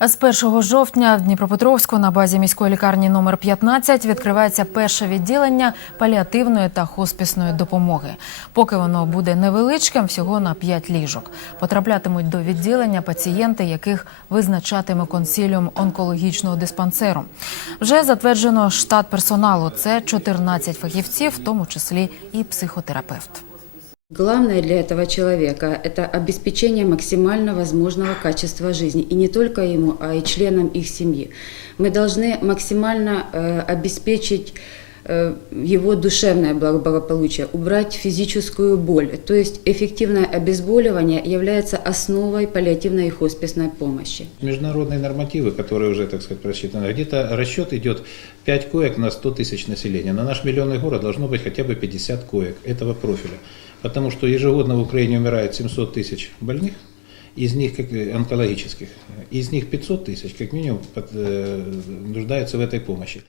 З 1 жовтня в Дніпропетровську на базі міської лікарні номер 15 відкривається перше відділення паліативної та хоспісної допомоги. Поки воно буде невеличким, всього на 5 ліжок. Потраплятимуть до відділення пацієнти, яких визначатиме консиліум онкологічного диспансеру. Вже затверджено штат персоналу. Це 14 фахівців, в тому числі і психотерапевт. Главное для этого человека – это обеспечение максимально возможного качества жизни. И не только ему, а и членам их семьи. Мы должны максимально э, обеспечить его душевное благополучие, убрать физическую боль. То есть эффективное обезболивание является основой паллиативной и хосписной помощи. Международные нормативы, которые уже, так сказать, просчитаны, где-то расчет идет 5 коек на 100 тысяч населения. На наш миллионный город должно быть хотя бы 50 коек этого профиля. Потому что ежегодно в Украине умирает 700 тысяч больных, из них как, э, онкологических, из них 500 тысяч как минимум под- э, нуждаются в этой помощи.